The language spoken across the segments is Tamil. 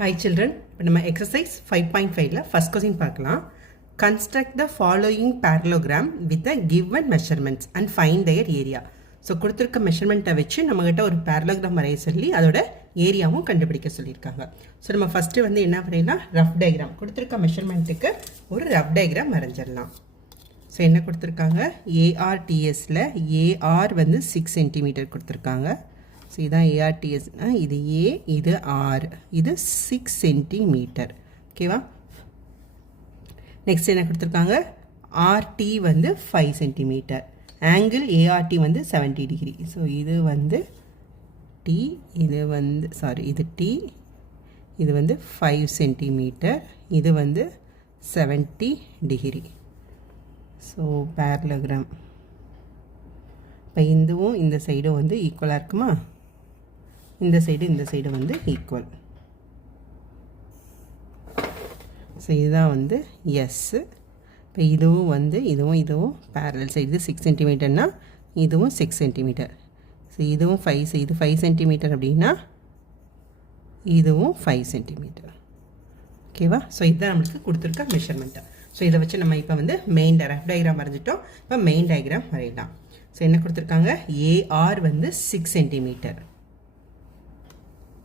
Hi children, இப்போ நம்ம exercise 5.5ல first question பார்க்கலாம். Construct the following parallelogram with the given measurements and find their area. So கொடுத்துருக்க மெஷர்மெண்ட்டை வச்சு நம்மகிட்ட ஒரு parallelogram வரைய சொல்லி அதோட ஏரியாவும் கண்டுபிடிக்க சொல்லியிருக்காங்க. ஸோ நம்ம ஃபஸ்ட்டு வந்து என்ன வரையலாம், ரஃப் டயக்ராம் கொடுத்துருக்க மெஷர்மெண்ட்டுக்கு ஒரு ரஃப் டயக்ராம் வரைஞ்சிடலாம். ஸோ என்ன கொடுத்துருக்காங்க, ஏஆர்டிஎஸில் ஏஆர் வந்து 6 சென்டிமீட்டர் கொடுத்துருக்காங்க. ஸோ இதுதான் ஏஆர்டிஎஸ், இது ஏ, இது ஆர், இது 6 சென்டிமீட்டர். ஓகேவா. நெக்ஸ்ட் என்ன கொடுத்துருக்காங்க, ஆர்டி வந்து 5 சென்டிமீட்டர், ஆங்கிள் ஏஆர்டி வந்து 70 டிகிரி. ஸோ இது வந்து டி, இது வந்து இது டி, இது வந்து 5 சென்டிமீட்டர், இது வந்து 70 டிகிரி. So parallelogram. இப்போ இதுவும் இந்த சைடும் வந்து ஈக்குவலாக இருக்குமா, இந்த சைடு வந்து ஈக்குவல். ஸோ இதுதான் வந்து எஸ். இப்போ இதுவும் வந்து இதுவும் பேரலல் சைடு. இது 6 சென்டிமீட்டர்னா இதுவும் 6 சென்டிமீட்டர். ஸோ இதுவும் 5, இது 5 சென்டிமீட்டர் அப்படின்னா இதுவும் 5 சென்டிமீட்டர். ஓகேவா. ஸோ இதுதான் நம்மளுக்கு கொடுத்துருக்க மெஷர்மெண்ட்டு. ஸோ இதை வச்சு நம்ம இப்போ வந்து மெயின் ரஃப் டயக்ராம் வரைஞ்சிட்டோம். இப்போ மெயின் டயக்ராம் வரையலாம். ஸோ என்ன கொடுத்துருக்காங்க, ஏஆர் வந்து 6 சென்டிமீட்டர்.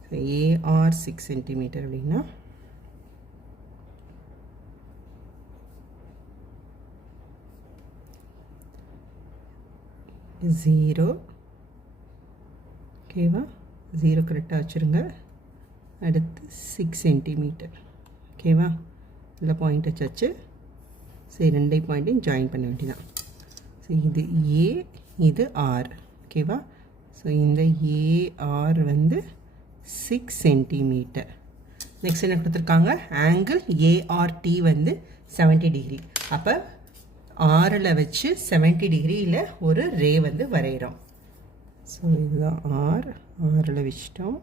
ஸோ ஏஆர் 6 சென்டிமீட்டர் அப்படின்னா ஜீரோ. ஓகேவா, ஜீரோ கரெக்டாக வச்சுருங்க. அடுத்து 6 சென்டிமீட்டர். ஓகேவா, இல்லை பாயிண்ட் வச்சாச்சு. சரி, ரெண்டே பாயிண்ட்டையும் ஜாயின் பண்ண வேண்டியதான். ஸோ இது ஏ, இது ஆர். ஓகேவா. ஸோ இந்த ஏஆர் வந்து 6 சென்டிமீட்டர். நெக்ஸ்ட் என்ன கொடுத்துருக்காங்க, ஆங்கிள் ஏஆர்டி வந்து 70 டிகிரி. அப்போ ஆரில் வச்சு 70 டிகிரியில் ஒரு ரே வந்து வரைகிறோம். ஸோ இதுதான் ஆரில் வச்சிட்டோம்.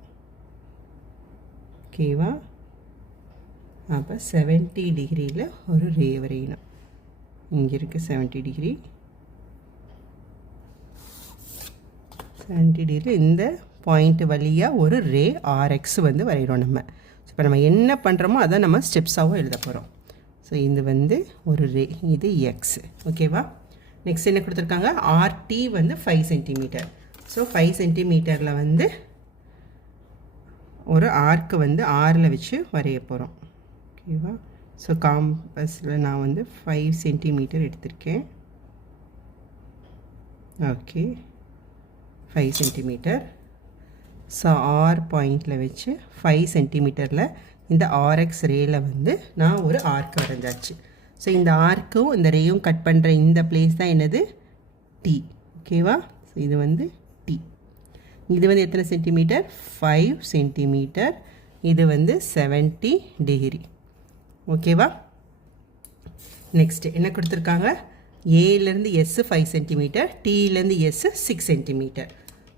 ஓகேவா. அப்போ 70 டிகிரியில் ஒரு ரே வரையணும். இங்கே இருக்குது 70 டிகிரி. 70 டிகிரியில் இந்த பாயிண்ட் வழியாக ஒரு ரே ஆர்எக்ஸ் வந்து வரைகிறோம் நம்ம. இப்போ நம்ம என்ன பண்ணுறோமோ அதான் நம்ம ஸ்டெப்ஸாகவும் எழுத போகிறோம். ஸோ இது வந்து ஒரு ரே, இது எக்ஸ். ஓகேவா. நெக்ஸ்ட் என்ன கொடுத்துருக்காங்க, ஆர்டி வந்து 5 சென்டிமீட்டர். ஸோ 5 சென்டிமீட்டரில் வந்து ஒரு ஆர்க்கு வந்து ஆரில் வச்சு வரைய போகிறோம். ஓகேவா. ஸோ காம்பஸில் நான் வந்து 5 சென்டிமீட்டர் எடுத்திருக்கேன். Okay, 5 centimetre. ஸோ ஆர் பாயிண்டில் வச்சு 5 சென்டிமீட்டரில் இந்த ஆர்எக்ஸ் ரேயில் வந்து நான் ஒரு ஆர்க் வரைஞ்சாச்சு. ஸோ இந்த ஆர்க்கும் இந்த ரேயும் கட் பண்ணுற இந்த பிளேஸ் தான் என்னது, டி. ஓகேவா. ஸோ இது வந்து டி. இது வந்து எத்தனை சென்டிமீட்டர், 5 சென்டிமீட்டர். இது வந்து 70 டிகிரி. ஓகேவா. நெக்ஸ்ட் என்ன கொடுத்துருக்காங்க, ஏலேருந்து எஸ் 5 சென்டிமீட்டர், டியிலேருந்து எஸ் 6 சென்டிமீட்டர்.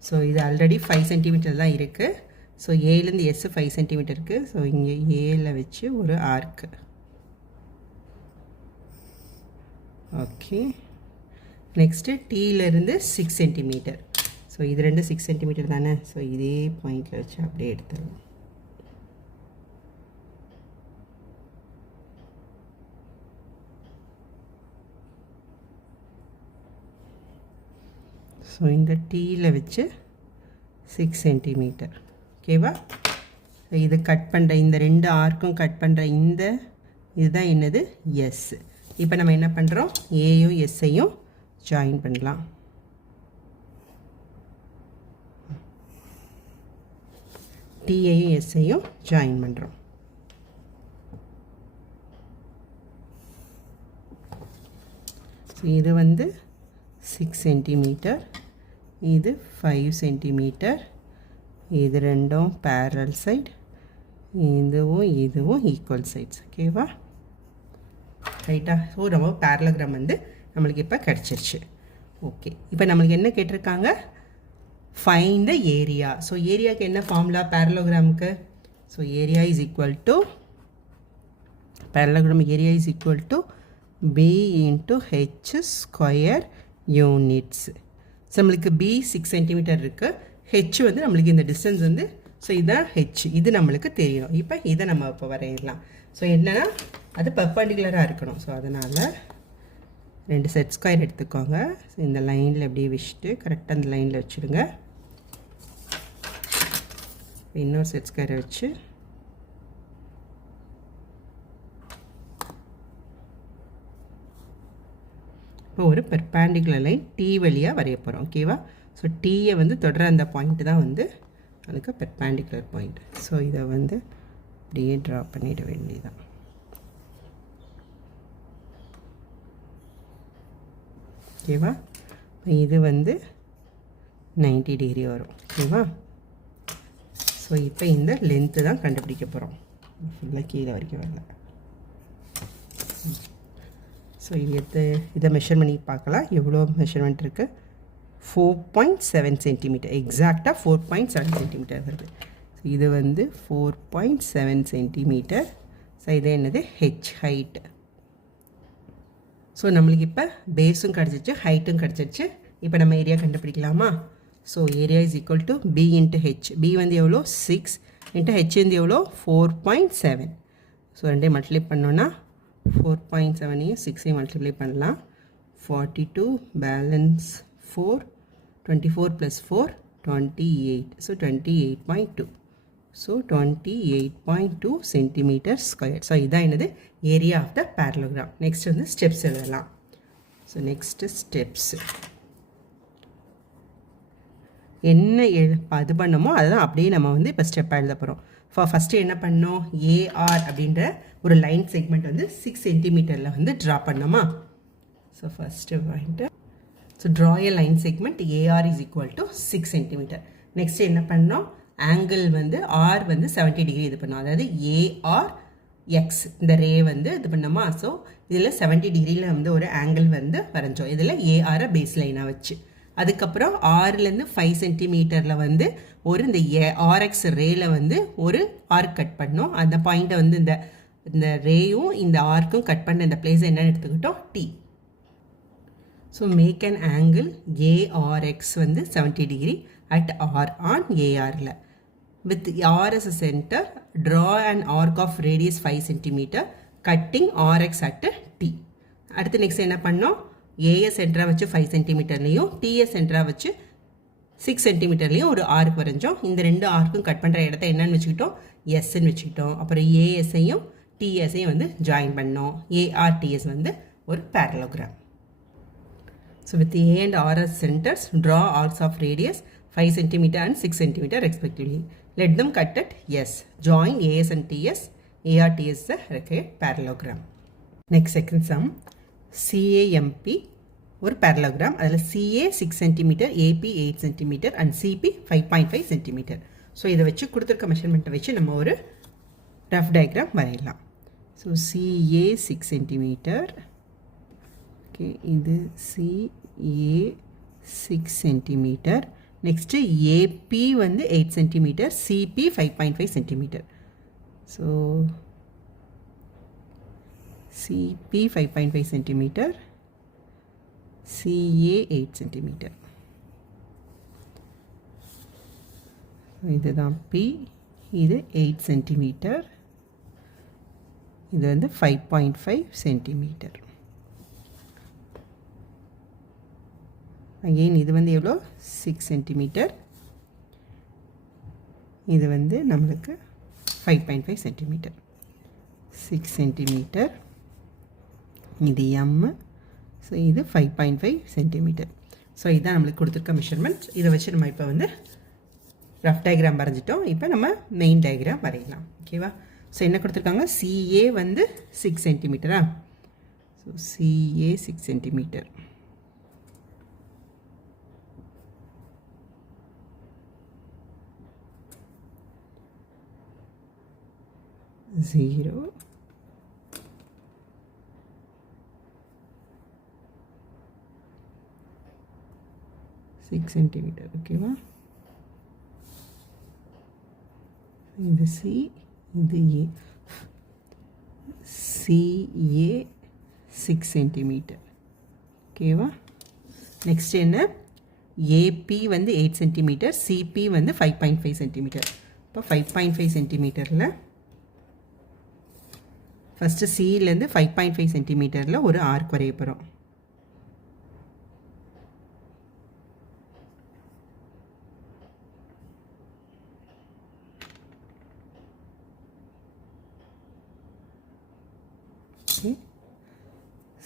ஸோ இது ஆல்ரெடி 5 சென்டிமீட்டர் தான் இருக்குது. ஸோ ஏலேருந்து எஸ் 5 சென்டிமீட்டர் இருக்குது. ஸோ இங்கே ஏல வச்சு ஒரு ஆர்க்கு. ஓகே. நெக்ஸ்ட்டு டியிலேருந்து 6 சென்டிமீட்டர். ஸோ இது ரெண்டு 6 சென்டிமீட்டர் தானே. ஸோ இதே பாயிண்டில் வச்சு அப்படியே எடுத்துடலாம். ஸோ இந்த டீயில் வச்சு 6 சென்டிமீட்டர். ஓகேவா. ஸோ இது கட் பண்ணுற இந்த ரெண்டு ஆர்க்கும் கட் பண்ணுற இந்த இதுதான் என்னது, எஸ். இப்போ நம்ம என்ன பண்ணுறோம், ஏயும் எஸ்ஸையும் ஜாயின் பண்ணலாம். டியையும் எஸ்ஸையும் ஜாயின் பண்ணுறோம். ஸோ இது வந்து 6 சென்டிமீட்டர், இது 5 சென்டிமீட்டர். இது ரெண்டும் பேரல் சைடு, இதுவும் ஈக்குவல் சைட்ஸ். ஓகேவா. ரைட்டா. ஸோ நம்ம பேரலோகிராம் வந்து நம்மளுக்கு இப்போ கிடச்சிருச்சு. ஓகே. இப்போ நம்மளுக்கு என்ன கேட்டிருக்காங்க, ஃபைண்ட் த ஏரியா. ஸோ ஏரியாவுக்கு என்ன ஃபார்முலா பேரலோகிராமுக்கு, so area is equal to, parallelogram area is equal to B into H square units. So நம்மளுக்கு பி 6 சென்டிமீட்டர் இருக்குது, ஹெச் வந்து நம்மளுக்கு இந்த டிஸ்டன்ஸ் வந்து ஸோ இதுதான் ஹெச், இது நம்மளுக்கு தெரியும். இப்போ இதை நம்ம இப்போ வரையலாம். ஸோ என்னென்னா அது பெர்பெண்டிகுலராக இருக்கணும். ஸோ அதனால் 2 செட் ஸ்கொயர் எடுத்துக்கோங்க. ஸோ இந்த லைனில் எப்படியே வச்சுட்டு கரெக்டாக அந்த லைனில் வச்சுடுங்க. இன்னொரு செட் ஸ்கொயரை வச்சு இப்போ ஒரு பெர்பெண்டிகுலர் லைன் டி வழியாக வரைய போகிறோம். ஓகேவா? ஸோ டீயை வந்து தொடர அந்த பாயிண்ட்டு தான் வந்து அதுக்கு பெர்பெண்டிகுலர் பாயிண்ட். ஸோ இதை வந்து அப்படியே ட்ரா பண்ணிட வேண்டியதான். ஓகேவா? இது வந்து 90 டிகிரி வரும். ஓகேவா? ஸோ இப்போ இந்த லென்த்து தான் கண்டுபிடிக்க போகிறோம். ஃபுல்லாக கீழே வரைக்கும் வரல. ஸோ இதை மெஷர் பண்ணி பார்க்கலாம். எவ்வளோ மெஷர்மெண்ட் இருக்குது? 4.7 சென்டிமீட்டர். எக்ஸாக்டாக 4.7 சென்டிமீட்டர் வருது. ஸோ இது வந்து 4.7 சென்டிமீட்டர். ஸோ இது என்னது? H, height. ஸோ நம்மளுக்கு இப்போ பேஸும் கிடச்சிச்சு, ஹைட்டும் கிடச்சிருச்சு. இப்போ நம்ம ஏரியா கண்டுபிடிக்கலாமா? So area is equal to B into H. B வந்து எவ்வளோ? 6 இன்ட்டு ஹெச் வந்து எவ்வளோ? 4.7. ஸோ ரெண்டையும் மல்டிப்ளை பண்ணோன்னா 4.7ஐயும் 6ஐயும் மல்டிப்ளை பண்ணலாம். 42 balance 4, 24 + 4 28. So 28.2. So 28.2 centimetre square. So இதான் என்னது? Area of the parallelogram. Next வந்து ஸ்டெப்ஸ் எழுதலாம். ஸோ நெக்ஸ்ட்டு ஸ்டெப்ஸ் என்ன அது பண்ணமோ அதுதான் அப்படியே நம்ம வந்து இப்போ ஸ்டெப்பாக எழுத போகிறோம். ஃபஸ்ட்டு என்ன பண்ணோம்? ஏஆர் அப்படின்ற ஒரு லைன் செக்மெண்ட் வந்து 6 சென்டிமீட்டரில் வந்து ட்ரா பண்ணோமா? So first point, so draw a line segment AR is equal to 6 centimetre. Next என்ன பண்ணோம்? ஆங்கிள் வந்து ஆர் வந்து 70 டிகிரி இது பண்ணோம். அதாவது ஏஆர் எக்ஸ் இந்த ரே வந்து இது பண்ணோமா? ஸோ இதில் 70 டிகிரியில் வந்து ஒரு ஆங்கிள் வந்து வரைஞ்சோம். இதில் ஏஆரை பேஸ் லைனாக வச்சு அதுக்கப்புறம் 6லேருந்து 5 சென்டிமீட்டரில் வந்து ஒரு இந்த ஆர்எக்ஸ் ரேயில் வந்து ஒரு ஆர்க் கட் பண்ணோம். அந்த பாயிண்ட்டை வந்து இந்த ரேயும் இந்த ஆர்க்கும் கட் பண்ண இந்த பிளேஸை என்னென்னு எடுத்துக்கிட்டோம்? T. So make an angle ARX வந்து 70 டிகிரி அட் ஆர் ஆன் ஏஆரில் with R as a center. Draw an arc of radius 5 centimeter cutting RX at T. அடுத்து நெக்ஸ்ட் என்ன பண்ணோம்? ஏஎஸ் சென்டராக வச்சு 5 சென்டிமீட்டர்லேயும் டிஎஸ் சென்டராக வச்சு 6 சென்டிமீட்டர்லேயும் ஒரு ஆர்க் வரைஞ்சோம். இந்த 2 ஆர்க்கும் கட் பண்ணுற இடத்த என்னன்னு வச்சுக்கிட்டோம்? எஸ்ன்னு வச்சுக்கிட்டோம். அப்புறம் ஏஎஸ்ஐயும் டிஎஸ்ஐயும் வந்து ஜாயின் பண்ணோம். ஏஆர்டிஎஸ் வந்து ஒரு parallelogram. So with A and RS centres draw arcs of radius 5 centimeter and 6 centimeter respectively. Let them cut at S. Join AS and TS. ARTS is a required parallelogram. Next second sum. CAMP ஒரு parallelogram. அதில் CA 6 cm, AP 8 cm and CP 5.5 cm. So இதை வச்சு கொடுத்துருக்க மெஷர்மெண்ட்டை வச்சு நம்ம ஒரு ரஃப் டயக்ராம் வரையலாம். So CA 6 cm. ஓகே, இது CA 6 cm. நெக்ஸ்ட்டு ஏபி வந்து 8 centimetre, CB 5.5 centimetre. So CB 5.5 centimetre, CA 8 centimetre. இதுதான் பி, இது 8 சென்டிமீட்டர், இது வந்து 5.5 சென்டிமீட்டர். அகெயின் இது வந்து எவ்வளோ? 6 சென்டிமீட்டர், இது வந்து நம்மளுக்கு 5.5 சென்டிமீட்டர். 6 சென்டிமீட்டர், இது எம், ஸோ இது 5.5 சென்டிமீட்டர். ஸோ இதுதான் நம்மளுக்கு கொடுத்துருக்க மெஷர்மெண்ட். இதை வச்சு நம்ம இப்போ வந்து ரஃப் டயக்ராம் வரைஞ்சிட்டோம். இப்போ நம்ம மெயின் டயக்ராம் வரையலாம். ஓகேவா? ஸோ என்ன கொடுத்துருக்காங்க? சிஏ வந்து 6 சென்டிமீட்டரா? So CA 6 centimetre. Zero, six centimetre. ஓகேவா? இது சி, இது ஏ. CA 6 centimetre. ஓகேவா? நெக்ஸ்ட் என்ன? ஏபி வந்து 8 சென்டிமீட்டர், சிபி வந்து 5.5 சென்டிமீட்டர். இப்போ 5.5 சென்டிமீட்டரில் ஃபஸ்ட்டு சிலேருந்து 5.5 சென்டிமீட்டரில் ஒரு ஆர்க் வரைய போகிறோம்.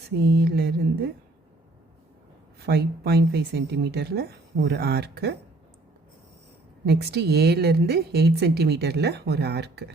சிலேருந்து 5.5 சென்டிமீட்டரில் ஒரு ஆர்க்கு, நெக்ஸ்ட்டு ஏலேருந்து 8 சென்டிமீட்டரில் ஒரு ஆர்க்கு.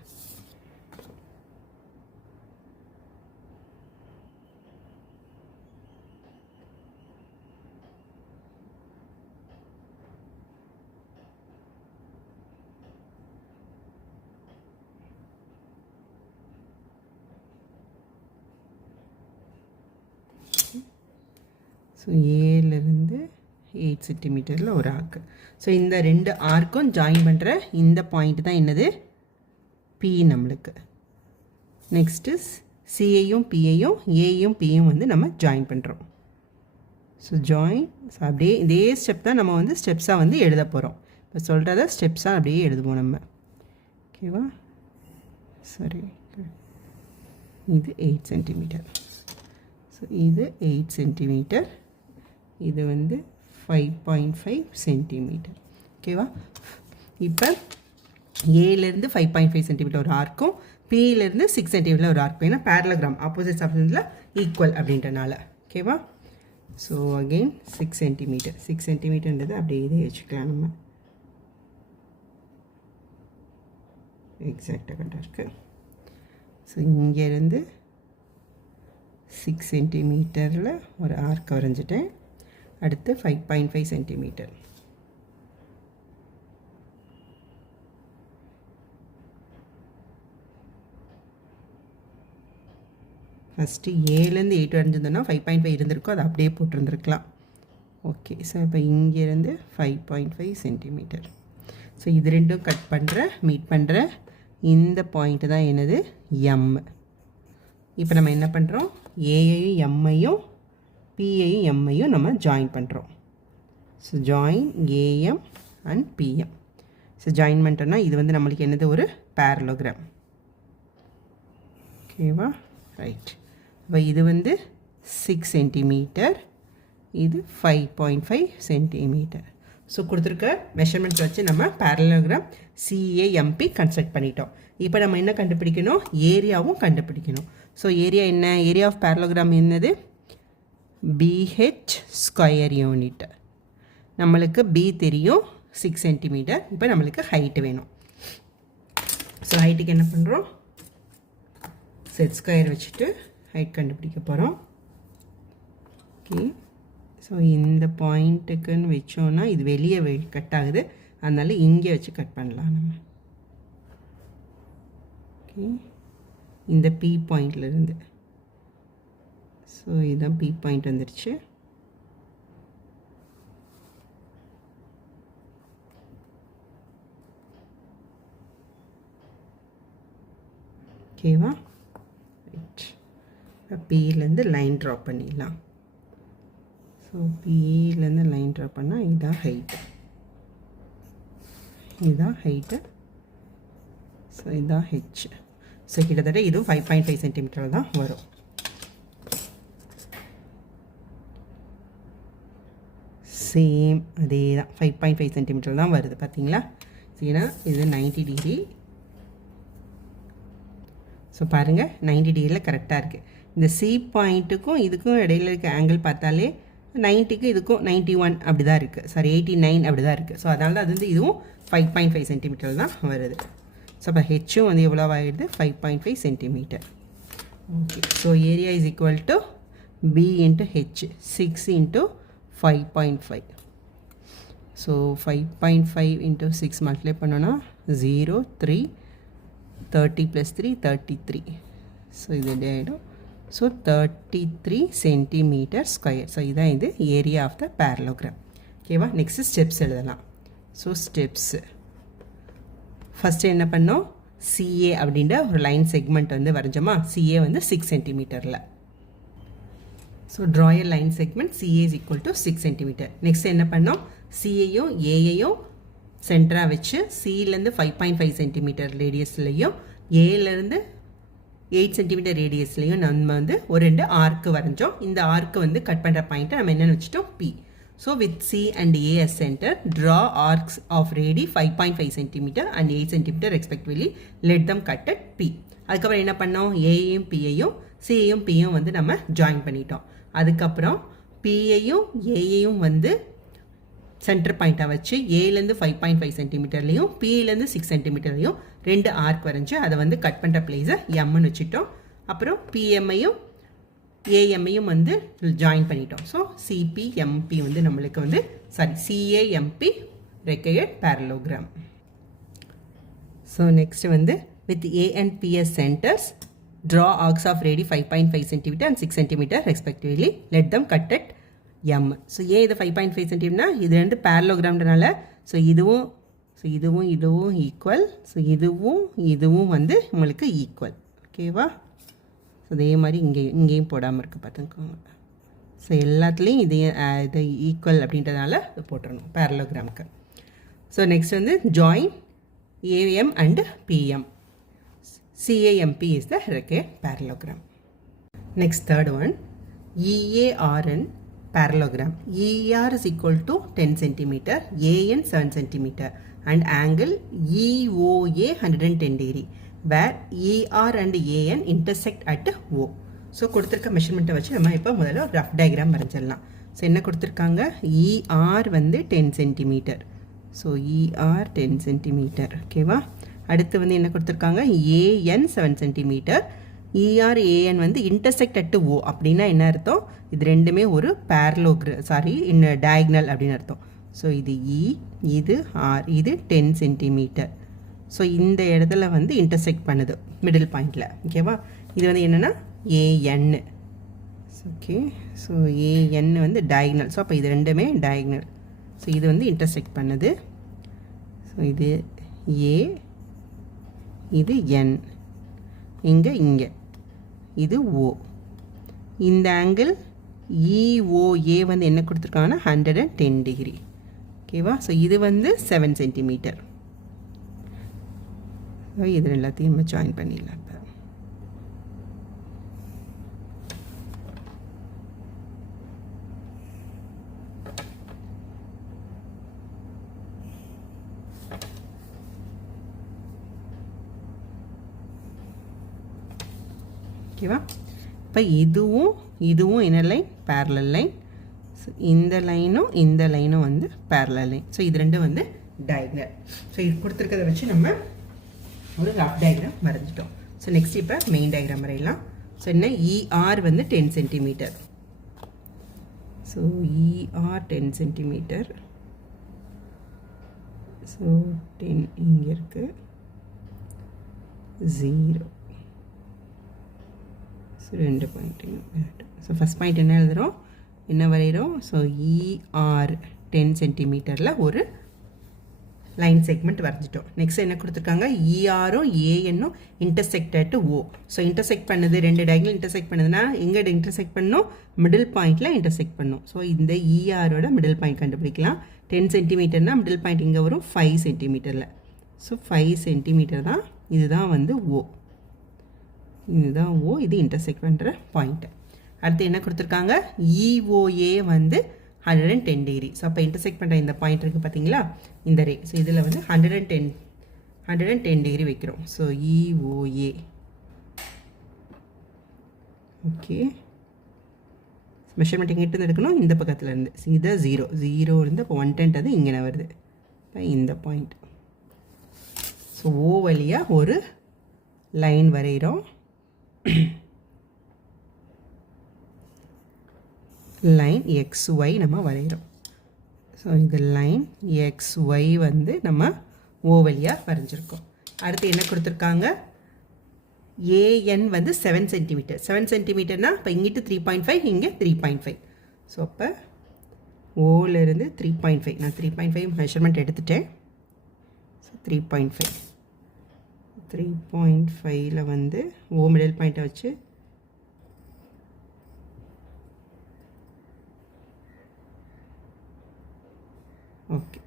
ஸோ ஏலேருந்து 8 சென்டிமீட்டரில் ஒரு ஆர்க்கு. ஸோ இந்த ரெண்டு ஆர்க்கும் ஜாயின் பண்ணுற இந்த பாயிண்ட் தான் என்னது, பி நம்மளுக்கு. நெக்ஸ்ட்டு சியையும் பியையும் ஏயும் பியும் வந்து நம்ம ஜாயின் பண்ணுறோம். ஸோ ஜாயின், ஸோ அப்படியே இதே ஸ்டெப் தான் நம்ம வந்து ஸ்டெப்ஸாக வந்து எழுத போகிறோம். இப்போ சொல்கிறத ஸ்டெப்ஸாக அப்படியே எழுதுவோம் நம்ம. ஓகேவா? சரி, இது 8 சென்டிமீட்டர். ஸோ இது 8 சென்டிமீட்டர், இது வந்து 5.5 சென்டிமீட்டர். ஓகேவா? இப்போ ஏலேருந்து 5.5 சென்டிமீட்டர் ஒரு ஆர்க்கும், பியிலேருந்து 6 சென்டிமீட்டர் ஒரு ஆர்க்கும். ஏன்னா பேரலோகிராம் ஆப்போசிட் சப்ஸ்டன்ஸில் ஈக்குவல் அப்படின்றனால. ஓகேவா? So again 6 centimetre. 6 சென்டிமீட்டர்ன்றது அப்படியே இதே வச்சுக்கலாம் நம்ம. எக்ஸாக்டாக கரெக்டாக இருக்குது. ஸோ இங்கேருந்து 6 சென்டிமீட்டரில் ஒரு ஆர்க் வரைஞ்சிட்டேன். அடுத்து 5.5 சென்டிமீட்டர். ஃபஸ்ட்டு ஏலேருந்து 8 வரைஞ்சிருந்தோன்னா 5.5 இருந்திருக்கும், அதை அப்படியே போட்டிருந்துருக்கலாம். ஓகே, ஸோ இப்போ இங்கேருந்து 5.5 சென்டிமீட்டர். ஸோ இது ரெண்டும் கட் பண்ணுற மீட் பண்ணுற இந்த பாயிண்ட்டு தான் என்னது, எம். இப்போ நம்ம என்ன பண்ணுறோம், ஏயையும் எம்ஐயும் பியையும் எம்ஐயும் நம்ம ஜாயின் பண்ணுறோம். So join AM and BM. So join பண்ணிட்டோன்னா இது வந்து நம்மளுக்கு என்னது, ஒரு பேரலோகிராம். ஓகேவா? ரைட். இப்போ இது வந்து 6 சென்டிமீட்டர், இது 5.5 சென்டிமீட்டர். ஸோ கொடுத்துருக்க மெஷர்மெண்ட்ஸ் வச்சு நம்ம பேரலோகிராம் சிஏஎம்பி கன்ஸ்ட்ரக்ட் பண்ணிட்டோம். இப்போ நம்ம என்ன கண்டுபிடிக்கணும், ஏரியாவும் கண்டுபிடிக்கணும். ஸோ ஏரியா என்ன, ஏரியா ஆஃப் பேரலோகிராம் என்னது, பிஹெச் ஸ்கொயர் யூனிட். நம்மளுக்கு பி தெரியும் 6 சென்டிமீட்டர். இப்போ நம்மளுக்கு ஹைட்டு வேணும். ஸோ ஹைட்டுக்கு என்ன பண்ணுறோம், செட் ஸ்கொயர் வச்சுட்டு ஹைட் கண்டுபிடிக்க போகிறோம். ஓகே, ஸோ இந்த பாயிண்ட்டுக்குன்னு வச்சோன்னா இது வெளியே கட் ஆகுது, அதனால இங்கே வச்சு கட் பண்ணலாம் நம்ம. ஓகே, இந்த பி பாயிண்ட்லேருந்து. ஸோ இதுதான் பி பாயிண்ட் வந்துடுச்சு. ஓகேவா? ரைட். இப்போ பியிலேருந்து லைன் ட்ரா பண்ணிடலாம். ஸோ பியிலேருந்து லைன் ட்ரா பண்ணால் இதுதான் ஹைட்டு, இதுதான் ஹைட்டு. ஸோ இதுதான் ஹெச். ஸோ கிட்டத்தட்ட இதுவும் 5.5 சென்டிமீட்டர் தான் வரும். சேம் அதே தான் 5.5 சென்டிமீட்டர் தான் வருது, பார்த்தீங்களா? சரினா இது 90 டிகிரி. ஸோ பாருங்கள் 90 டிகிரியில் கரெக்டாக இருக்குது. இந்த சி பாயிண்ட்டுக்கும் இதுக்கும் இடையில இருக்க ஆங்கிள் பார்த்தாலே 90க்கு இதுக்கும் 91 அப்படி தான் இருக்குது, சாரி 89 அப்படி தான் இருக்குது. ஸோ அதனால தான் அது வந்து இதுவும் 5.5 சென்டிமீட்டர் தான் வருது. ஸோ அப்போ ஹெச்சும் வந்து எவ்வளோ ஆகிடுது, 5.5 centimetre. Okay, so area is equal to B into H, 6 into 5.5. So 5.5 into 6 multiply பண்ணோன்னா 0, 3, 30 + 3 33. ஸோ இது எப்படி ஆகிடும், ஸோ 33 சென்டிமீட்டர் ஸ்கொயர். ஸோ இதுதான் இது ஏரியா ஆஃப் த பேரலோகிராம். ஓகேவா? நெக்ஸ்ட்டு ஸ்டெப்ஸ் எழுதலாம். ஸோ ஸ்டெப்ஸு ஃபஸ்ட்டு என்ன பண்ணோம், சிஏ அப்படின்ற ஒரு லைன் செக்மெண்ட் வந்து வரைஞ்சோமா. சிஏ வந்து 6 சென்டிமீட்டரில். So draw a line segment CA is equal to 6 centimetre. Next என்ன பண்ணோம், சிஏயும் ஏயையும் சென்டராக வச்சு சிலேருந்து 5.5 சென்டிமீட்டர் ரேடியஸ்லையும் ஏலேருந்து 8 சென்டிமீட்டர் ரேடியஸ்லையும் நம்ம வந்து ஒரு 2 ஆர்க்கு வரைஞ்சோம். இந்த ஆர்க்கு வந்து கட் பண்ணுற பாயிண்ட்டை நம்ம என்னென்னு வச்சுட்டோம், B. So with C and A as centre draw arcs of radii 5.5 centimetre and 8 centimetre respectively, let them cut at B. அதுக்கப்புறம் என்ன பண்ணோம், ஏயும் பியையும் சியையும் பியும் வந்து நம்ம ஜாயின் பண்ணிட்டோம். அதுக்கப்புறம் பியையும் ஏயையும் வந்து சென்டர் பாயிண்ட்டாக வச்சு ஏலேருந்து 5.5 சென்டிமீட்டர்லையும் பியிலேருந்து 6 சென்டிமீட்டர்லையும் 2 ஆர்க் வரைஞ்சி அதை வந்து கட் பண்ணுற பிளேஸை எம்னு வச்சுட்டோம். அப்புறம் பிஎம்ஐயும் ஏஎம்ஐயும் வந்து ஜாயின் பண்ணிட்டோம். ஸோ சிபிஎம்பி வந்து நம்மளுக்கு வந்து CAMB required parallelogram. So next வந்து with A and BS centres draw arcs of radii 5.5 cm and 6 cm respectively, let them cut at M. So ஏன் இது 5.5 சென்டிமீட்டர்னா இது ரெண்டு பேரலோகிராம்ன்றனால ஸோ இதுவும் ஈக்குவல், ஸோ இதுவும் வந்து உங்களுக்கு ஈக்குவல். ஓகேவா? ஸோ அதே மாதிரி இங்கேயும் போடாமல் இருக்குது பார்த்துக்கோங்க. ஸோ எல்லாத்துலேயும் இது ஈக்குவல் அப்படின்றதுனால இது போட்டுடணும் பேரலோகிராமுக்கு. ஸோ நெக்ஸ்ட் வந்து join AM and PM. CAMP is the required parallelogram. Next, third one, EARN parallelogram. EAR is equal to 10 cm, AN 7 cm and angle EOA 110 degree, where ER and AN intersect at O. So கொடுத்துருக்க மெஷர்மெண்ட்டை வச்சு நம்ம இப்போ முதல்ல ரஃப் டயக்ராம் வரைஞ்சிடலாம். ஸோ என்ன கொடுத்துருக்காங்க, ER வந்து 10 சென்டிமீட்டர். So ER 10 centimetre. ஓகேவா? அடுத்து வந்து என்ன கொடுத்துருக்காங்க, ஏஎன் 7 சென்டிமீட்டர். இஆர் ஏஎன் வந்து இன்டர்செக்ட் அட் ஓ அப்படின்னா என்ன அர்த்தம், இது ரெண்டுமே ஒரு டயக்னல் அப்படின்னு அர்த்தம். ஸோ இது இது ஆர், இது 10 சென்டிமீட்டர். ஸோ இந்த இடத்துல வந்து இன்டர்செக்ட் பண்ணுது மிடில் பாயிண்டில். ஓகேவா? இது வந்து என்னென்னா ஏஎன். ஓகே, ஸோ ஏஎன் வந்து டயக்னல். ஸோ அப்போ இது ரெண்டுமே டயக்னல். ஸோ இது வந்து இன்டர்செக்ட் பண்ணுது. ஸோ இது ஏ, இது என், இங்கே இது ஓ. இந்த ஆங்கிள் இஓஏ வந்து என்ன கொடுத்துருக்காங்கன்னா 110 டிகிரி. ஓகேவா? ஸோ இது வந்து 7 சென்டிமீட்டர். இது எல்லாத்தையும் நம்ம ஜாயின் பண்ணிடலாம். இப்போ ஓகேவா? இப்போ இதுவும் என்ன லைன், பேரலல் லைன். இந்த லைனும் வந்து பேரலல் லைன். ஸோ இது ரெண்டும் வந்து டயக்னல். ஸோ இது கொடுத்துருக்கதை வச்சு நம்ம ஒரு ரஃப் டயக்ராம் வரைஞ்சிட்டோம். ஸோ நெக்ஸ்ட் இப்போ மெயின் டயக்ராம் வரையலாம். ஸோ என்ன, இஆர் வந்து 10 centimetre. So ER 10 centimetre. So 10 இங்கே இருக்குது, 0. So 2 point. So first point என்ன எழுதுகிறோம், என்ன வரைகிறோம். ஸோ இஆர் 10 சென்டிமீட்டரில் ஒரு லைன் செக்மெண்ட் வரைஞ்சிட்டோம். நெக்ஸ்ட் என்ன கொடுத்துருக்காங்க, இஆரும் ஏஎன்னும் இன்டர்செக்ட் ஓ. ஸோ இன்டர்செக்ட் பண்ணுது, ரெண்டு டயக்னல் இன்டர்செக்ட் பண்ணுதுன்னா எங்கே இன்டர்செக்ட் பண்ணணும், மிடில் பாயிண்டில் இன்டர்செக்ட் பண்ணும். ஸோ இந்த இஆரோட மிடில் பாயிண்ட் கண்டுபிடிக்கலாம். 10 சென்டிமீட்டர்னால் மிடில் பாயிண்ட் இங்கே வரும் 5 சென்டிமீட்டரில். ஸோ 5 சென்டிமீட்டர் தான், இதுதான் வந்து ஓ. இதுதான் ஓ, இது இன்டர்செக்ட் பண்ணுற பாயிண்ட்டு. அடுத்து என்ன கொடுத்துருக்காங்க, இஓஏ வந்து 110 டிகிரி. ஸோ அப்போ இன்டர்செக்ட் பண்ணுற இந்த பாயிண்ட் இருக்குது பார்த்தீங்களா, இந்த ரே. ஸோ இதில் வந்து 110 டிகிரி வைக்கிறோம். ஸோ இஓஏ. ஓகே, மெஷர்மெண்ட் எங்கிட்ட இருக்கணும், இந்த பக்கத்தில் இருந்து. இதை 0 இருந்து இப்போ 110 இங்கே வருது. இப்போ இந்த பாயிண்ட். ஸோ ஓ வழியாக ஒரு லைன் வரைகிறோம். லைன் XY நம்ம வரைகிறோம். ஸோ இந்த லைன் XY வந்து நம்ம ஓ வழியாக வரைஞ்சிருக்கோம். அடுத்து என்ன கொடுத்துருக்காங்க, ஏஎன் வந்து 7 சென்டிமீட்டர். 7 சென்டிமீட்டர்னால் இப்போ இங்கிட்டு 3.5, இங்கே 3.5. ஸோ அப்போ ஓலேருந்து 3.5, நான் 3.5 மெஷர்மெண்ட் எடுத்துட்டேன். ஸோ 3.5ல் வந்து ஓ மிடில் பாயிண்ட்டை வச்சு ஓகே.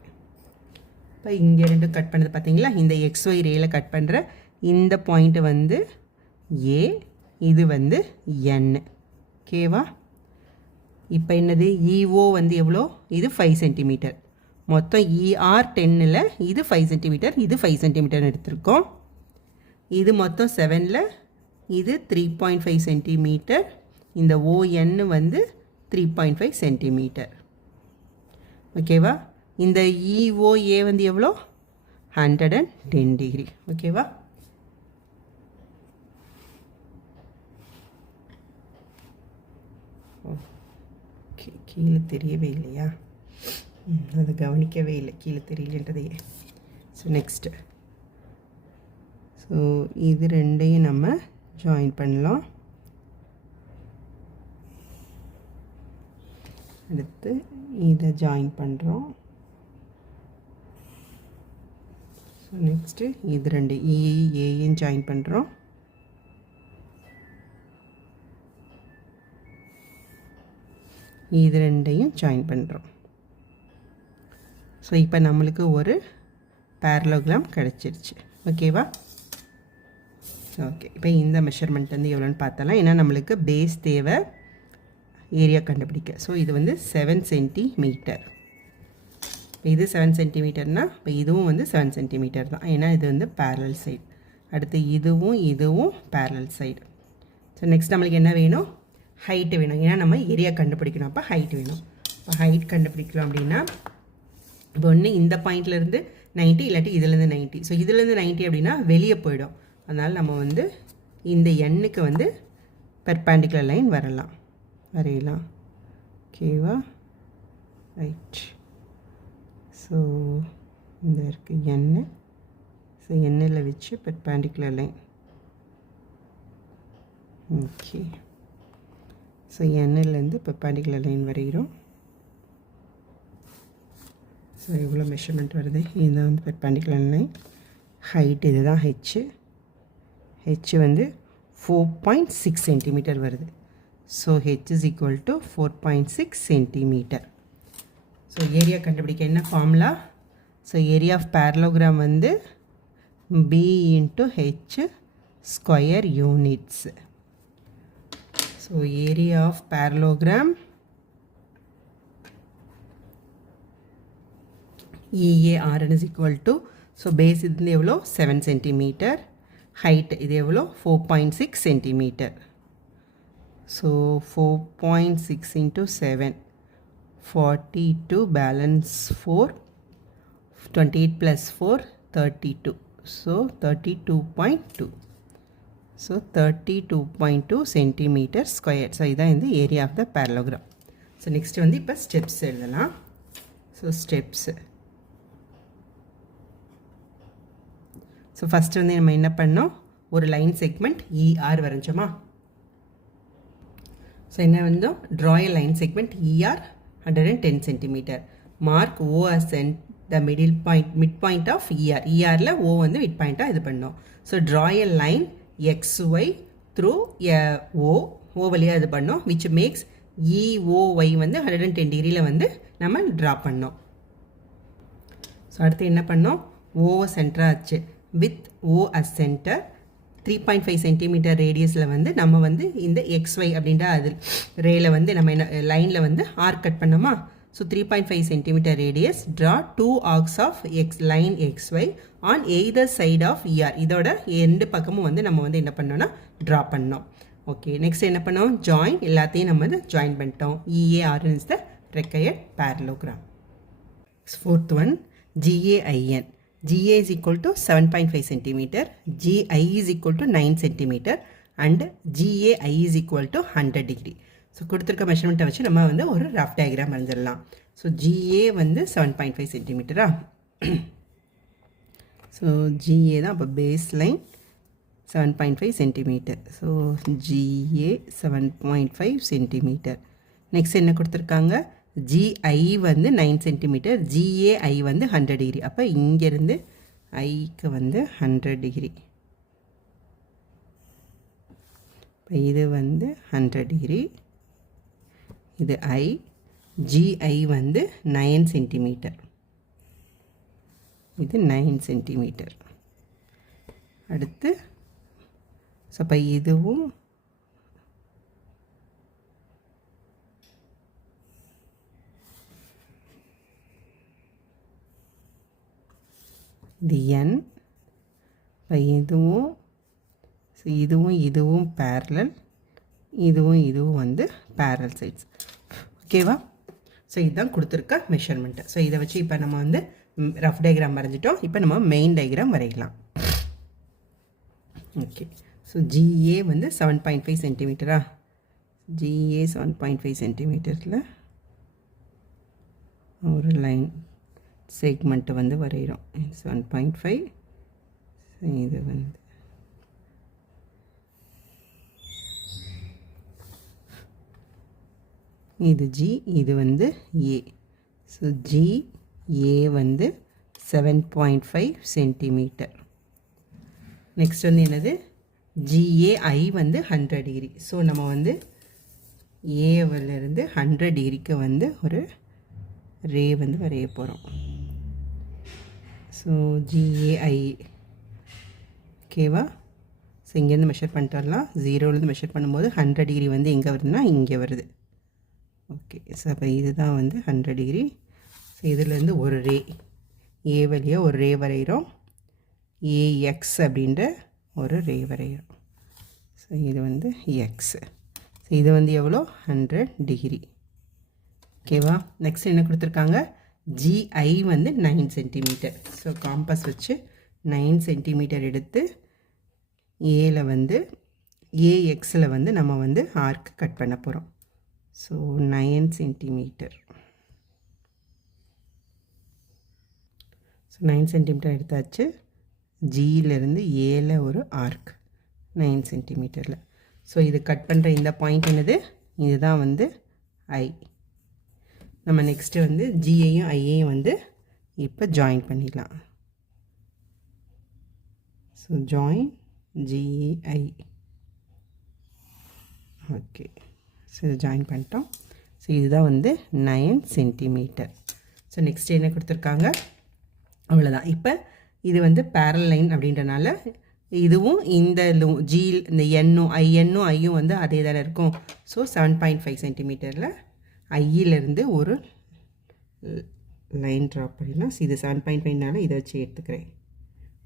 இப்போ இங்கே ரெண்டும் கட் பண்ணது பார்த்தீங்களா, இந்த XY ரேயில் கட் பண்ணுற இந்த பாயிண்ட் வந்து A, இது வந்து N. ஓகேவா? இப்போ என்னது EO வந்து எவ்வளோ, இது 5 சென்டிமீட்டர். மொத்தம் ER 10ல் இது 5 சென்டிமீட்டர், இது 5 சென்டிமீட்டர் எடுத்திருக்கோம். இது மொத்தம் 7ல் இது 3.5 சென்டிமீட்டர். இந்த ON வந்து 3.5 சென்டிமீட்டர். ஓகேவா? இந்த EOA வந்து எவ்வளோ, 110 டிகிரி. ஓகேவா? ஓகே, கீழே தெரியவே இல்லையா, அதை கவனிக்கவே இல்லை, கீழே தெரியலன்றதையே. ஸோ நெக்ஸ்ட்டு, ஸோ இது ரெண்டையும் நம்ம ஜாயின் பண்ணலாம். அடுத்து இதை ஜாயின் பண்ணுறோம். ஸோ நெக்ஸ்ட்டு இது ரெண்டு EAயும் ஜாயின் பண்ணுறோம். இது ரெண்டையும் ஜாயின் பண்ணுறோம். ஸோ இப்போ நம்மளுக்கு ஒரு பேரலோகிராம் கிடச்சிருச்சு. ஓகேவா? ஓகே, இப்போ இந்த மெஷர்மெண்ட் வந்து எவ்வளோன்னு பார்த்தலாம். ஏன்னா நம்மளுக்கு பேஸ் தேவை, ஏரியா கண்டுபிடிக்க. ஸோ இது வந்து 7 சென்டிமீட்டர். இது 7 சென்டிமீட்டர்னால் இப்போ இதுவும் வந்து 7 சென்டிமீட்டர் தான், ஏன்னா இது வந்து பேரலல் சைடு. அடுத்து இதுவும் பேரலல் சைடு. ஸோ நெக்ஸ்ட் நம்மளுக்கு என்ன வேணும், ஹைட்டு வேணும். ஏன்னா நம்ம ஏரியா கண்டுபிடிக்கணும், அப்போ ஹைட் வேணும். இப்போ ஹைட் கண்டுபிடிக்கலாம் அப்படின்னா, இப்போ ஒன்று இந்த பாயிண்ட்லேருந்து 90, இல்லாட்டி இதுலேருந்து 90. ஸோ இதுலேருந்து 90 அப்படின்னா வெளியே போயிடும். அதனால் நம்ம வந்து இந்த எண்ணுக்கு வந்து பெர்பெண்டிகுலர் லைன் வரையலாம். ஓகேவா? ரைட். ஸோ இந்த இருக்குது எண்ணு. ஸோ எண்ணில் வச்சு பெர்பெண்டிகுலர் லைன். ஓகே, ஸோ எண்ணிலேருந்து பெர்பெண்டிகுலர் லைன் வரைகிறோம். ஸோ இவ்வளோ மெஷர்மெண்ட் வருது. இதுதான் வந்து பெர்பெண்டிகுலர் லைன். ஹைட் இதுதான் ஹெச் வந்து 4.6 சென்டிமீட்டர் வருது. So H is equal to 4.6 centimetre. So area கண்டுபிடிக்க என்ன formula? So area of parallelogram வந்து B into H square units. So area of parallelogram EARN is equal to, so base இது எவ்வளோ 7 சென்டிமீட்டர், ஹைட் இது எவ்வளோ 4.6 centimetre. So 4.6 into 7, 42, balance 4, 28 plus 4, 32. So 32.2. So 32.2 centimetre square. So இதுதான் இந்த area of the parallelogram. So next வந்து இப்போ ஸ்டெப்ஸ் எழுதலாம். ஸோ ஸ்டெப்ஸு, ஸோ ஃபஸ்ட்டு வந்து நம்ம என்ன பண்ணோம், ஒரு லைன் செக்மெண்ட் ER வரைஞ்சோமா. ஸோ என்ன வந்தோம், draw a line segment ER 110 centimetre. Mark O as the mid point of ER. ERல O வந்து மிட் பாயிண்ட்டாக இது பண்ணோம். So draw a line XY through O வழியாக இது பண்ணோம், விச் மேக்ஸ் EOY வந்து 110 டிகிரியில் வந்து நம்ம ட்ரா பண்ணோம். ஸோ அடுத்து என்ன பண்ணோம், ஓவை சென்டராக ஆச்சு. With O as centre 3.5 centimetre ரேடியஸில் வந்து நம்ம வந்து இந்த XY அப்படின்ற அது ரேயில் வந்து நம்ம என்ன லைனில் வந்து ஆர்க் கட் பண்ணோமா. So 3.5 centimetre radius. Draw 2 arcs of line XY on either side of ER. இதோட ரெண்டு பக்கமும் வந்து நம்ம வந்து என்ன பண்ணோம்னா ட்ரா பண்ணோம். ஓகே, நெக்ஸ்ட் என்ன பண்ணோம், ஜாயின். எல்லாத்தையும் நம்ம வந்து ஜாயின் பண்ணிட்டோம். EARN is the required parallelogram. Fourth one, GAIN. GA is equal to 7.5 centimeter, GI is equal to 9 centimeter and GAI is equal to 100 degree. So கொடுத்துருக்க மெஷர்மெண்ட்டை வச்சு நம்ம வந்து ஒரு ரஃப் டயக்ராம் வரைஞ்சிடலாம். ஸோ GA வந்து 7.5 சென்டிமீட்டரா. ஸோ GA தான் அப்போ base line 7.5 centimetre. So GA 7.5 centimetre. Next என்ன கொடுத்துருக்காங்க, GI வந்து 9 சென்டிமீட்டர், GAI வந்து 100 டிகிரி. அப்போ இங்கேருந்து ஐக்கு வந்து 100 டிகிரி. இப்போ இது வந்து 100 டிகிரி, இது GI வந்து 9 சென்டிமீட்டர். இது 9 சென்டிமீட்டர். அடுத்து ஸோ இப்போ இதுவும் இது n. இப்போ இதுவும் ஸோ இதுவும் பேரலல், இதுவும் வந்து பேரல் சைட்ஸ். ஓகேவா? ஸோ இதுதான் கொடுத்துருக்க மெஷர்மெண்ட்டு. ஸோ இதை வச்சு இப்போ நம்ம வந்து ரஃப் டயக்ராம் வரைஞ்சிட்டோம். இப்போ நம்ம மெயின் டயக்ராம் வரையலாம். ஓகே, ஸோ ஜிஏ வந்து 7.5 சென்டிமீட்டரா? ஜிஏ 7.5 சென்டிமீட்டரில் ஒரு லைன் செக்மெண்ட்டு வந்து வரைகிறோம். 7.5. இது வந்து இது ஜி, இது வந்து ஏ. ஸோ ஜிஏ வந்து 7.5 சென்டிமீட்டர். நெக்ஸ்ட் வந்து என்னது? ஜிஏஐ வந்து 100 டிகிரி. ஸோ நம்ம வந்து ஏவிலிருந்து 100 டிகிரிக்கு வந்து ஒரு ரே வந்து வரைய போகிறோம். ஸோ ஜிஏஐ ஓகேவா? ஸோ இங்கேருந்து மெஷர் பண்ணிட்டு வரலாம். 0லேருந்து மெஷர் பண்ணும்போது 100 டிகிரி வந்து எங்கே வருதுன்னா இங்கே வருது. ஓகே, ஸோ அப்போ இதுதான் வந்து 100 டிகிரி. ஸோ இதிலேருந்து ஒரு ரே, ஏ வழியாக ஒரு ரே வரைகிறோம். ஏஎக்ஸ் அப்படின்ற ஒரு ரே வரைகிறோம். ஸோ இது வந்து எக்ஸ். ஸோ இது வந்து எவ்வளோ? 100 டிகிரி. ஓகேவா? நெக்ஸ்ட் என்ன கொடுத்துருக்காங்க? ஜிஐ வந்து 9 சென்டிமீட்டர். ஸோ காம்பஸ் வச்சு 9 சென்டிமீட்டர் எடுத்து ஏல வந்து ஏஎக்ஸில் வந்து நம்ம வந்து ஆர்க் கட் பண்ண போகிறோம். So 9 centimetre. ஸோ 9 சென்டிமீட்டர் எடுத்தாச்சு. ஜியிலேருந்து ஏல ஒரு ஆர்க் 9 சென்டிமீட்டரில். ஸோ இது கட் பண்ணுற இந்த பாயிண்ட் என்னது? இதுதான் வந்து ஐ. நம்ம நெக்ஸ்ட்டு வந்து ஜியையும் ஐயையும் வந்து இப்போ ஜாயின் பண்ணிடலாம். So join GI. Okay, so இது ஜாயின் பண்ணிட்டோம். ஸோ இதுதான் வந்து 9 சென்டிமீட்டர். ஸோ நெக்ஸ்ட் என்ன கொடுத்துருக்காங்க? அவ்வளோதான். இப்போ இது வந்து பேரல் லைன் அப்படின்றனால இதுவும் இந்த ஜி, இந்த எண்ணும் ஐயும் வந்து அதே தானே இருக்கும். ஸோ 7.5 சென்டிமீட்டரில் ஐயிலேருந்து ஒரு லைன் ட்ராப் பண்ணிடலாம். ஸோ இது 7.5னால இதை வச்சு எடுத்துக்கிறேன்.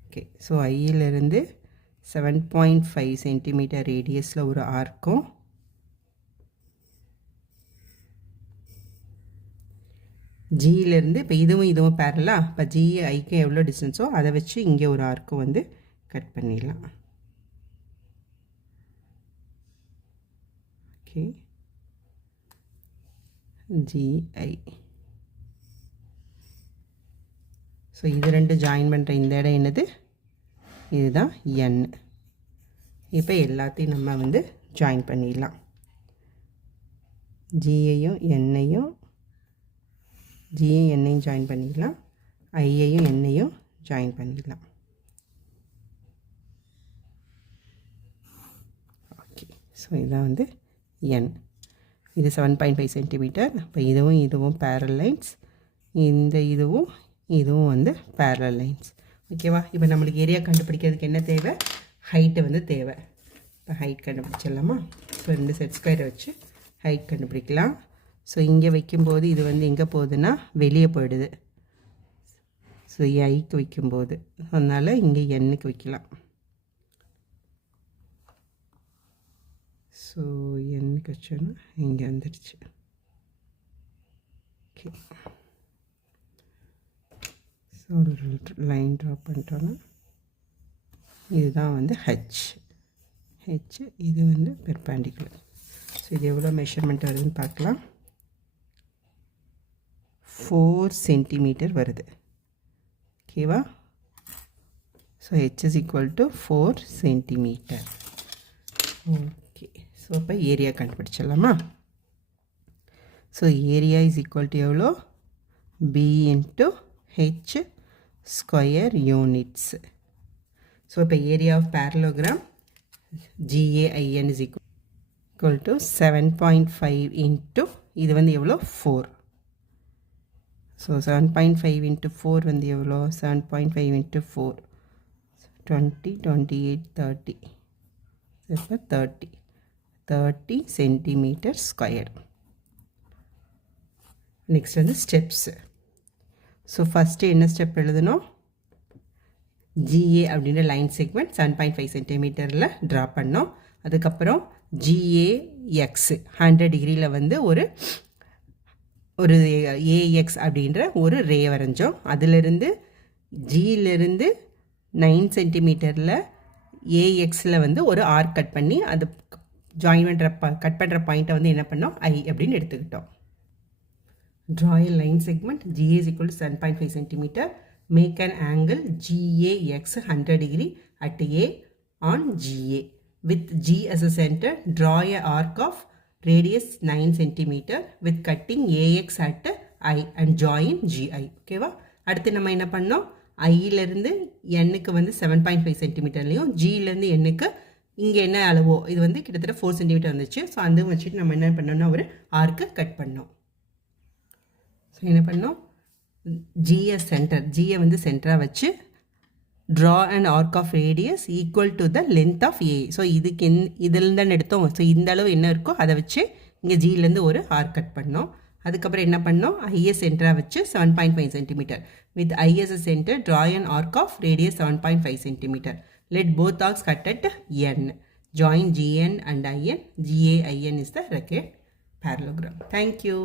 ஓகே, ஸோ ஐயிலேருந்து 7.5 சென்டிமீட்டர் ரேடியஸில் ஒரு ஆர்க்கும், ஜியிலேருந்து இப்போ இதுவும் பேரலா? இப்போ ஜி ஐக்கு எவ்வளோ டிஸ்டன்ஸோ அதை வச்சு இங்கே ஒரு ஆர்க்கும் வந்து கட் பண்ணிடலாம். Okay, GI. ஸோ இது ரெண்டு ஜாயின் பண்ணுற இந்த இடம் என்னது? இதுதான் என். இப்போ எல்லாத்தையும் நம்ம வந்து ஜாயின் பண்ணிடலாம். ஜியையும் எண்ணையும் ஜாயின் பண்ணிடலாம். ஐயையும் எண்ணையும் ஜாயின் பண்ணிடலாம். ஓகே, ஸோ இதான் வந்து என். இது 7.5 சென்டிமீட்டர். இப்போ இதுவும் பேரல் லைன்ஸ், இந்த இதுவும் வந்து பேரல் லைன்ஸ். ஓகேவா? இப்போ நம்மளுக்கு ஏரியா கண்டுபிடிக்கிறதுக்கு என்ன தேவை? ஹைட்டு வந்து தேவை. இப்போ ஹைட் கண்டுபிடிச்சிடலாமா? ஸோ 2 செட் ஸ்கொயரை வச்சு ஹைட் கண்டுபிடிக்கலாம். ஸோ இங்கே வைக்கும்போது இது வந்து எங்கே போகுதுன்னா வெளியே போயிடுது. ஸோ ஐக்கு வைக்கும்போது அதனால் இங்கே எண்ணுக்கு வைக்கலாம். ஸோ எண்ணுக்கு வச்சோன்னா இங்கே வந்துடுச்சு. ஓகே, ஸோ ஒரு லைன் ட்ரா பண்ணிட்டோன்னா இதுதான் வந்து ஹெச். இது வந்து பெர்பெண்டிகுலர். ஸோ இது எவ்வளோ மெஷர்மெண்ட் வருதுன்னு பார்க்கலாம். 4 சென்டிமீட்டர் வருது. ஓகேவா? So H is equal to 4 centimetre. Okay, so இப்போ ஏரியா கண்டுபிடிச்சிடலாமா? So area is equal to எவ்வளோ? B into H square units. So இப்போ area of parallelogram GAIN is equal to 7.5 into இது வந்து எவ்வளோ? 4. ஸோ 7.5 into 4 வந்து எவ்வளோ 7.5 into 4 20 28 30 இப்போ 30 சென்டிமீட்டர் ஸ்கொயர். நெக்ஸ்ட் வந்து ஸ்டெப்ஸு. ஸோ ஃபஸ்ட்டு என்ன ஸ்டெப் எழுதணும், ஜிஏ அப்படின்ற லைன் செக்மெண்ட் 7.5 சென்டிமீட்டரில் ட்ரா பண்ணோம். அதுக்கப்புறம் ஜிஏஎக்ஸ் 100 டிகிரியில் வந்து ஒரு ஏஎக்ஸ் அப்படின்ற ஒரு ரே வரைஞ்சோம். அதிலிருந்து ஜியிலிருந்து 9 சென்டிமீட்டரில் ஏஎக்ஸில் வந்து ஒரு ஆர்க் கட் பண்ணி அது ஜாயின் பண்ணுற கட் பண்ணுற பாயிண்ட்டை வந்து என்ன பண்ணோம், ஐ அப்படின்னு எடுத்துக்கிட்டோம். Draw a line segment GA is equal to 7.5 centimeter. Make an angle GAX 100 degree at A on GA. With G as a center, draw a arc of radius 9 centimeter with cutting AX at I and join GI. ஓகேவா? அடுத்து நம்ம என்ன பண்ணோம், ஐயிலிருந்து எண்ணுக்கு வந்து 7.5 சென்டிமீட்டர்லையும் ஜியிலேருந்து எண்ணுக்கு இங்கே என்ன அளவோ இது வந்து கிட்டத்தட்ட 4 சென்டிமீட்டர் வந்துச்சு. ஸோ அந்த வச்சுட்டு நம்ம என்ன பண்ணோம்னா ஒரு ஆர்க்கு கட் பண்ணோம். ஸோ என்ன பண்ணோம், ஜியை சென்டர், ஜியை வந்து சென்டராக வச்சு draw an arc of radius equal to the length of A. So இதுக்கு இதில் தான் எடுத்தோம். ஸோ இந்த அளவு என்ன இருக்கோ அதை வச்சு இங்கே ஜியிலேருந்து ஒரு ஆர்க் கட் பண்ணோம். அதுக்கப்புறம் என்ன பண்ணோம், ஐஎஸ் சென்டராக வச்சு 7.5 centimetre with IS centre draw an arc of radius 7.5 centimetre. Let both arcs cut at N. Join GN and IN. GAIN is the required parallelogram. Thank you.